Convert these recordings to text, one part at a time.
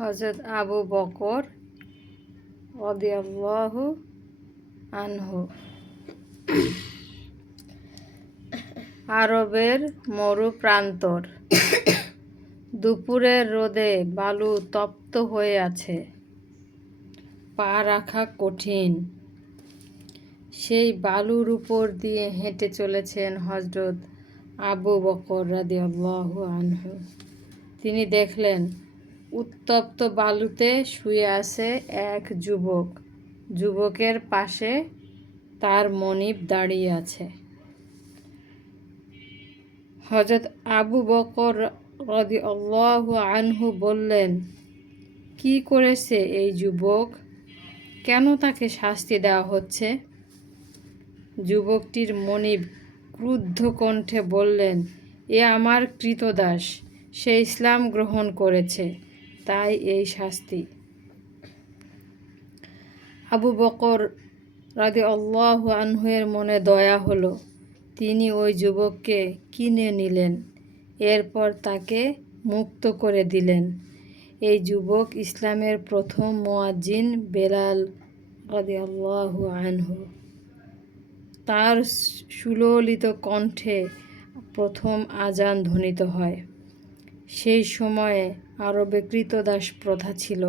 হযরত আবু বকর রাদিয়াল্লাহু আনহু। আরবের মরু প্রান্তর, দুপুরের রোদে বালু তপ্ত হয়ে আছে, পা রাখা কঠিন। সেই বালুর উপর দিয়ে হেঁটে চলেছেন হযরত আবু বকর রাদিয়াল্লাহু আনহু। তিনি দেখলেন উত্তপ্ত বালুতে শুয়ে আছে এক যুবক। যুবকের পাশে তার মনিব দাঁড়িয়ে আছে। হযরত আবু বকর রাদিয়াল্লাহু আনহু বললেন, কি করেছে এই যুবক? কেন তাকে শাস্তি দেওয়া হচ্ছে? যুবকটির মনিব ক্রুদ্ধ কণ্ঠে বললেন, এ আমার ক্রীতদাস, সে ইসলাম গ্রহণ করেছে, তাই এই শাস্তি। আবু বকর রাদিয়াল্লাহু আনহু এর মনে দয়া হলো। তিনি ওই যুবককে কিনে নিলেন, এরপর তাকে মুক্ত করে দিলেন। এই যুবক ইসলামের প্রথম মুয়াজ্জিন বেলাল রাদিয়াল্লাহু আনহু। তার সুললিত কণ্ঠে প্রথম আজান ধ্বনিত হয়। সেই সময়ে আরবে ক্রীতদাস প্রথা ছিল।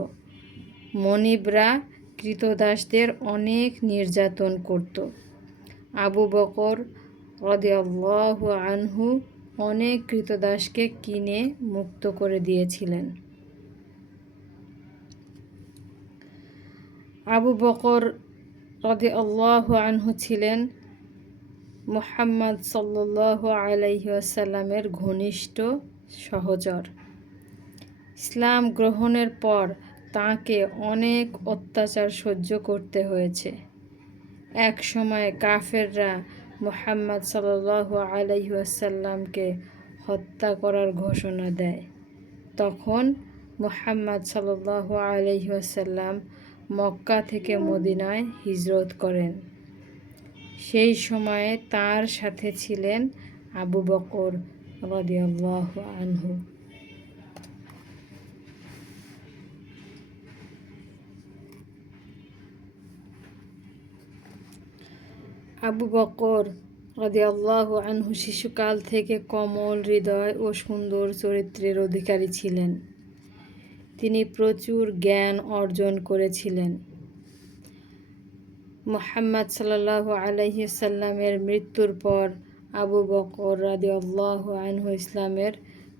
মনিবরা ক্রীতদাসদের অনেক নির্যাতন করত। আবু বকর রাদিয়াল্লাহু আনহু অনেক ক্রীতদাসকে কিনে মুক্ত করে দিয়েছিলেন। আবু বকর রাদিয়াল্লাহু আনহু ছিলেন মুহাম্মদ সাল্লাল্লাহু আলাইহি ওয়াসাল্লামের ঘনিষ্ঠ সহচর। ইসলাম গ্রহণের পর তাঁকে অনেক অত্যাচার সহ্য করতে হয়েছে। এক সময় কাফেররা মুহাম্মদ সাল্লাল্লাহু আলাইহি ওয়াসাল্লামকে হত্যা করার ঘোষণা দেয়। তখন মুহাম্মদ সাল্লাল্লাহু আলাইহি ওয়াসাল্লাম মক্কা থেকে মদিনায় হিজরত করেন। সেই সময়ে তার সাথে ছিলেন আবু বকর রাদিয়াল্লাহু আনহু। আবু বকর রাদিয়াল্লাহু আনহু শিশুকাল থেকে কোমল হৃদয় ও সুন্দর চরিত্রের অধিকারী ছিলেন। তিনি প্রচুর জ্ঞান অর্জন করেছিলেন। মুহাম্মদ সাল্লাল্লাহু আলাইহি সাল্লামের মৃত্যুর পর আবু বকর রাদিয়াল্লাহু আনহু ইসলামের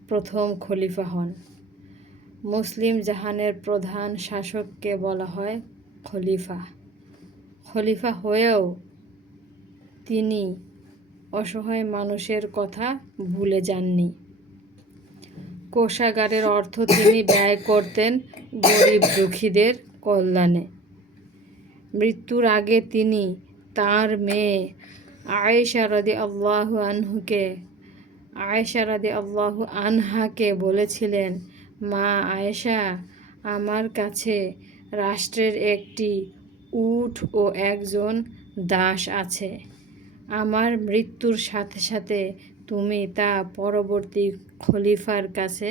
প্রথম খলিফা হন। মুসলিম জাহানের প্রধান শাসককে বলা হয় খলিফা। খলিফা হয়েও তিনি অসহায় মানুষের কথা ভুলে যাননি। কোষাগারের অর্থ তিনি ব্যয় করতেন গরিব দুঃখীদের কল্যাণে। মৃত্যুর আগে তিনি তাঁর মেয়ে আয়েশা রাদিয়াল্লাহু আনহাকে বলেছিলেন, মা আয়েশা, আমার কাছে রাষ্ট্রের একটি উট ও একজন দাস আছে। আমার মৃত্যুর সাথে সাথে তুমি তা পরবর্তী খলিফার কাছে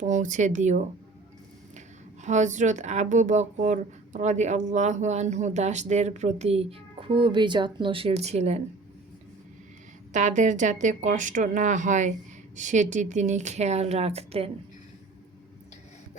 পৌঁছে দিও। হযরত আবু বকর রাদিয়াল্লাহু আনহু দাসদের প্রতি খুবই যত্নশীল ছিলেন। তাদের যাতে কষ্ট না হয় সেটি তিনি খেয়াল রাখতেন।